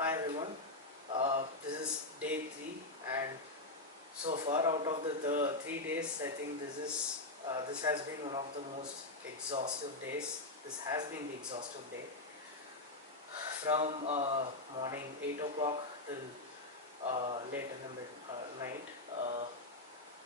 Hi everyone, this is day 3 and so far out of the 3 days I think this has been one of the most exhaustive days. This has been the exhaustive day from morning 8 o'clock till late in the night.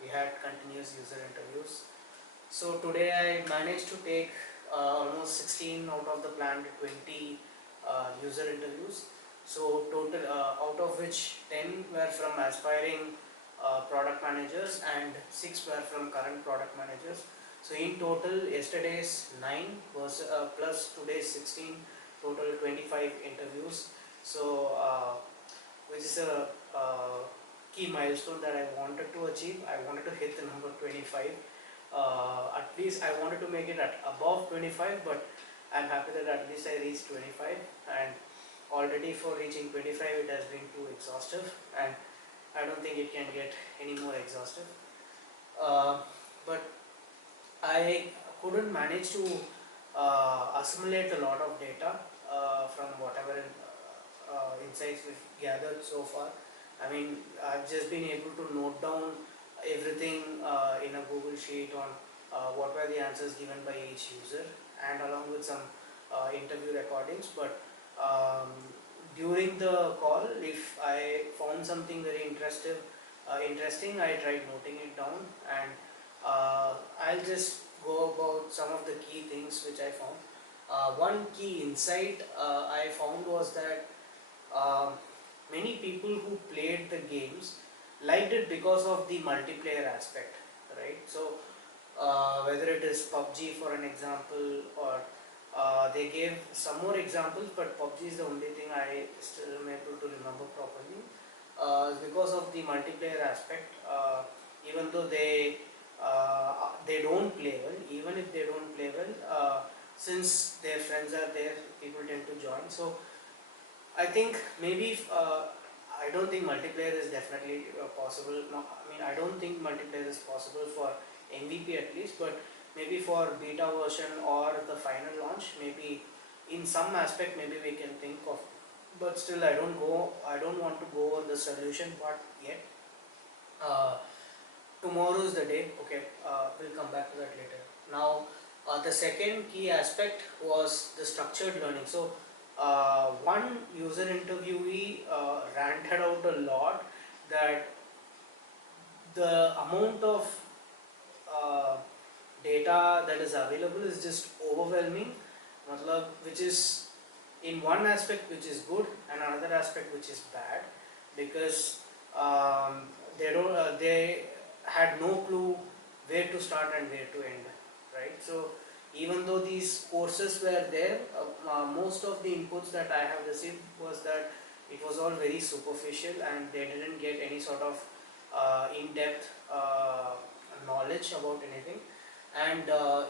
We had continuous user interviews. So today I managed to take almost 16 out of the planned 20 user interviews. So total out of which 10 were from aspiring product managers and 6 were from current product managers. So in total yesterday's 9 was plus today's 16, total 25 interviews. So which is a key milestone that I wanted to achieve. I wanted to hit the number 25. At least I wanted to make it at above 25, but I'm happy that at least I reached 25, and already for reaching 25 it has been too exhaustive, and I don't think it can get any more exhaustive. But I couldn't manage to assimilate a lot of data from whatever insights we've gathered so far. I mean, I've just been able to note down everything in a Google sheet on what were the answers given by each user, and along with some interview recordings. But during the call, if I found something very interesting, I tried noting it down, and I'll just go about some of the key things which I found. One key insight I found was that um, many people who played the games liked it because of the multiplayer aspect, right? So whether it is PUBG for an example, or they gave some more examples, but PUBG is the only thing I still am able to remember properly. Because of the multiplayer aspect, even though they don't play well, even if they don't play well, since their friends are there, people tend to join. So I think maybe I don't think multiplayer is definitely possible. No, I mean, I don't think multiplayer is possible for MVP at least, but maybe for beta version or the final launch, maybe in some aspect maybe we can think of. But still, I don't want to go over the solution part yet. Uh, Tomorrow is the day. Okay, we'll come back to that later. Now, the second key aspect was the structured learning. So one user interviewee ranted out a lot that the amount of uh, data that is available is just overwhelming, which is in one aspect which is good and another aspect which is bad, because they had no clue where to start and where to end, right? So even though these courses were there, most of the inputs that I have received was that it was all very superficial and they didn't get any sort of in-depth knowledge about anything. And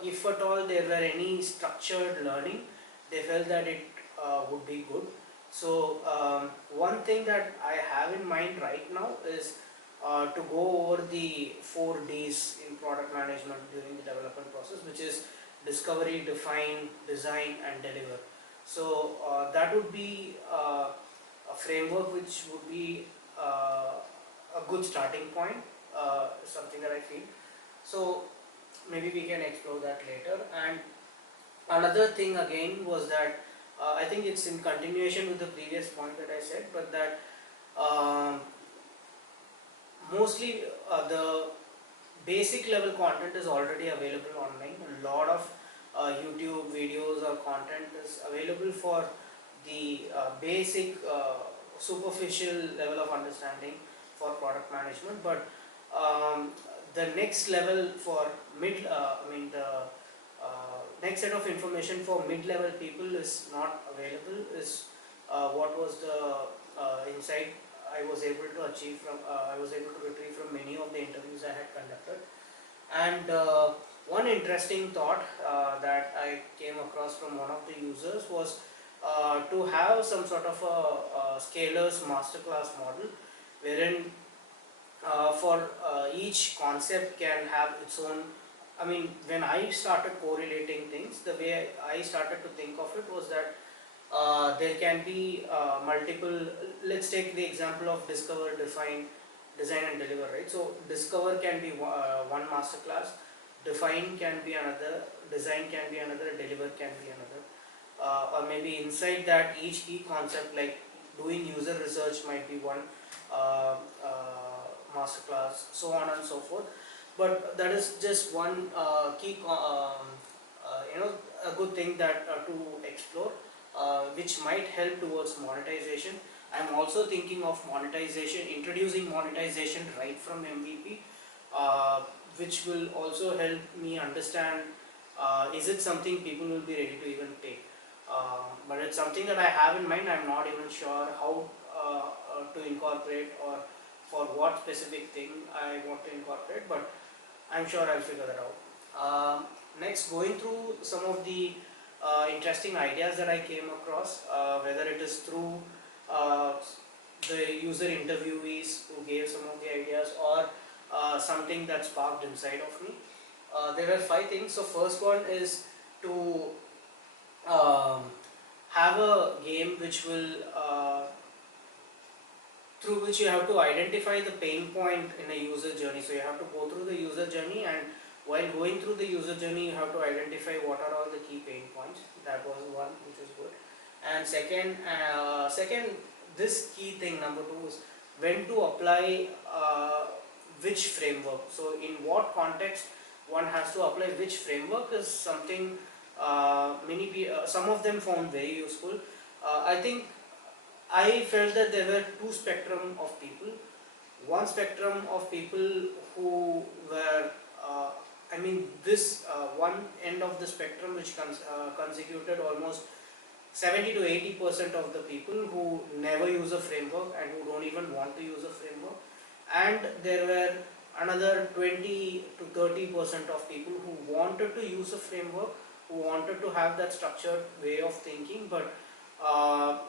if at all there were any structured learning, they felt that it would be good. So one thing that I have in mind right now is to go over the 4 Ds in product management during the development process, which is discovery, define, design and deliver. So that would be a framework which would be a good starting point, something that I feel. So maybe we can explore that later. And another thing again was that I think it's in continuation with the previous point that I said, but that um, mostly the basic level content is already available online. A lot of YouTube videos or content is available for the basic superficial level of understanding for product management, but the next level for next set of information for mid-level people is not available, is what was the insight I was able to achieve from, I was able to retrieve from many of the interviews I had conducted. And one interesting thought that I came across from one of the users was to have some sort of a scalars masterclass model, wherein for each concept can have its own. I mean, when I started correlating things, the way I started to think of it was that there can be multiple. Let's take the example of discover, define, design and deliver, right? So discover can be one masterclass, define can be another, design can be another, deliver can be another, or maybe inside that each key concept like doing user research might be one uh, masterclass, so on and so forth. But that is just one you know, a good thing that to explore, which might help towards monetization. I'm also thinking of monetization, introducing monetization right from MVP, uh, which will also help me understand, is it something people will be ready to even pay. But it's something that I have in mind. I'm not even sure how to incorporate, or for what specific thing I want to incorporate, but I'm sure I'll figure that out. Next, going through some of the interesting ideas that I came across, whether it is through uh, the user interviewees who gave some of the ideas, or something that sparked inside of me. There were 5 things. So first one is to um, have a game which will through which you have to identify the pain point in a user journey. So you have to go through the user journey, and while going through the user journey you have to identify what are all the key pain points. That was one which is good. And second, this key thing number 2 is when to apply which framework. So in what context one has to apply which framework is something some of them found very useful. I think I felt that there were 2 spectrum of people. One spectrum of people who were, this one end of the spectrum which consecuted almost 70 to 80% of the people who never use a framework and who don't even want to use a framework. And there were another 20 to 30% of people who wanted to use a framework, who wanted to have that structured way of thinking, but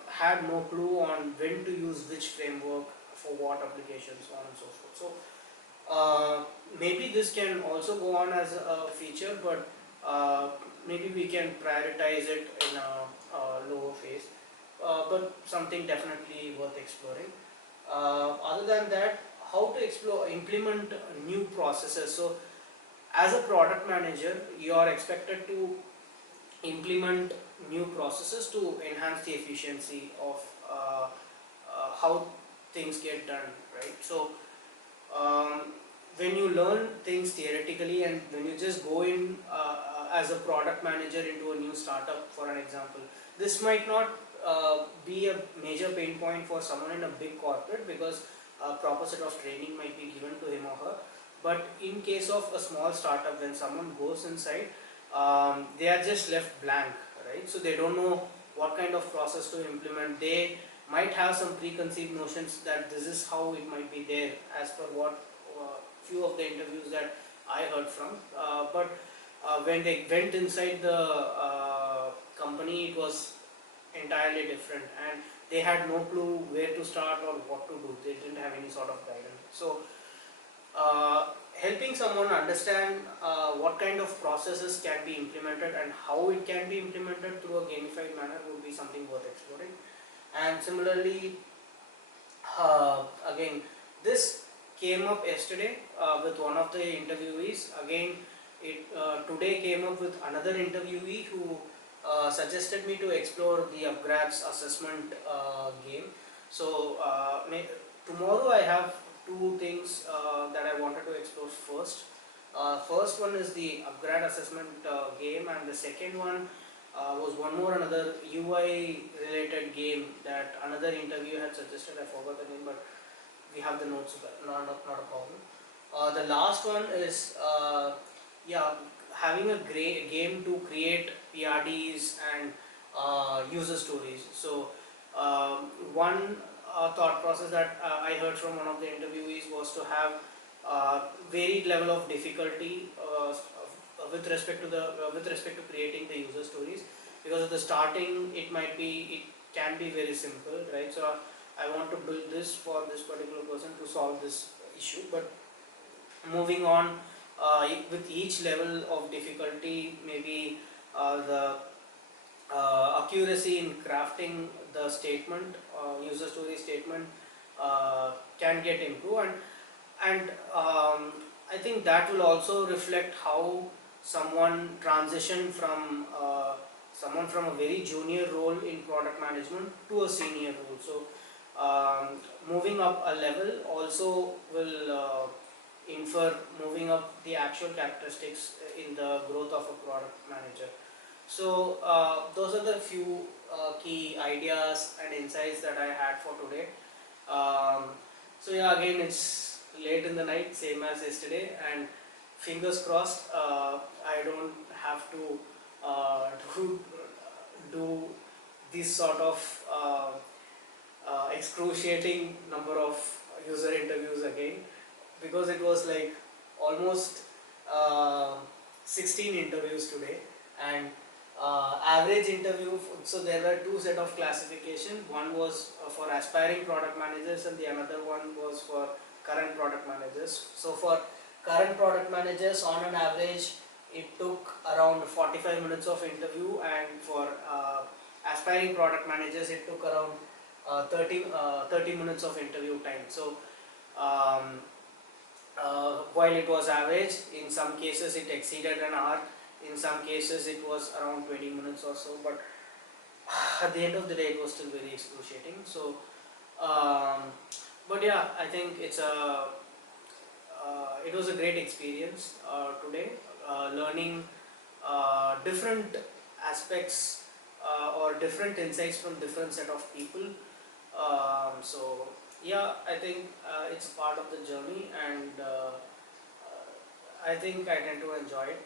had no clue on when to use which framework for what applications, so on and so forth. So maybe this can also go on as a feature, but maybe we can prioritize it in a lower phase. But something definitely worth exploring. Other than that, how to implement new processes. So as a product manager, you are expected to implement new processes to enhance the efficiency of how things get done, right? So um, when you learn things theoretically, and when you just go in as a product manager into a new startup, for an example, this might not be a major pain point for someone in a big corporate, because a proper set of training might be given to him or her. But in case of a small startup, when someone goes inside, they are just left blank, right? So they don't know what kind of process to implement. They might have some preconceived notions that this is how it might be there, as per what few of the interviews that I heard from. But when they went inside the company, it was entirely different, and they had no clue where to start or what to do. They didn't have any sort of guidance. So helping someone understand what kind of processes can be implemented and how it can be implemented through a gamified manner would be something worth exploring. And similarly, again, this came up yesterday with one of the interviewees. Again, it today came up with another interviewee who suggested me to explore the upgrades assessment game. So tomorrow I have 2 things that I wanted to explore first. First one is the upgrade assessment game, and the second one was another UI related game that another interview had suggested. I forgot the name, but we have the notes, not a problem. The last one is yeah, having a great game to create PRDs and user stories. So one thought process that I heard from one of the interviewees was to have varied level of difficulty with respect to creating the user stories, because at the starting it can be very simple, right? So I want to build this for this particular person to solve this issue, but moving on with each level of difficulty, maybe the accuracy in crafting the statement, user story statement, can get improved, and I think that will also reflect how someone from a very junior role in product management to a senior role. So moving up a level also will infer moving up the actual characteristics in the growth of a product manager. So those are the few key ideas and insights that I had for today. So yeah, again it's late in the night, same as yesterday, and fingers crossed I don't have to do, do this sort of excruciating number of user interviews again, because it was like almost uh, 16 interviews today, and average interview, so there were two set of classification. One was for aspiring product managers and the another one was for current product managers. So for current product managers, on an average it took around 45 minutes of interview, and for aspiring product managers it took around 30 minutes of interview time. So um, while it was average, in some cases it exceeded an hour, in some cases it was around 20 minutes or so, but at the end of the day it was still very excruciating. So but yeah, I think it was a great experience today, learning different aspects or different insights from different set of people. So yeah, I think it's part of the journey, and I think I tend to enjoy it,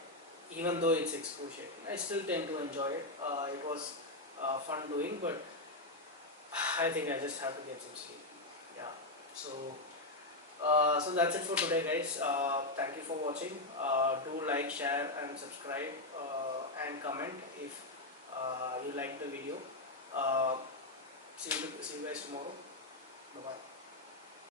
even though it's excruciating. I still tend to enjoy it. It was fun doing, but I think I just have to get some sleep. Yeah. So so that's it for today, guys. Thank you for watching. Do like, share, and subscribe, and comment if you like the video. See you guys tomorrow. Bye bye.